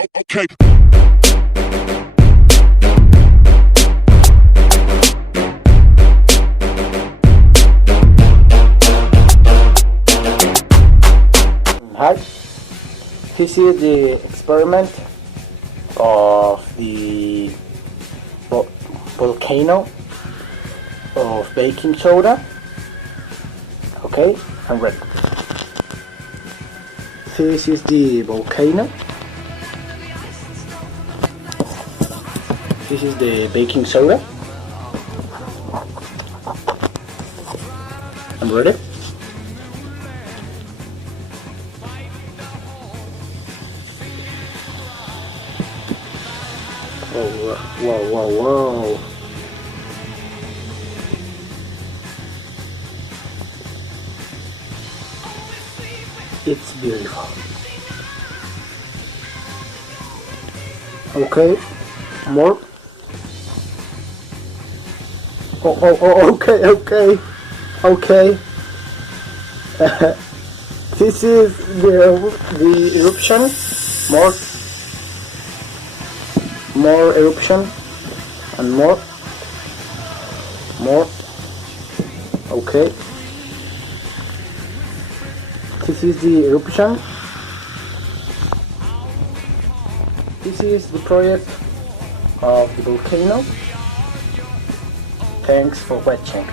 Okay. Hi, this is the experiment of the volcano of baking soda. Okay, I'm ready. This is the volcano. This is the baking soda. I'm ready. Whoa, whoa, whoa, whoa. It's beautiful. Okay, more. Oh, okay. This is the eruption. More eruption, and more. Okay. This is the eruption. This is the project of the volcano. Thanks for watching.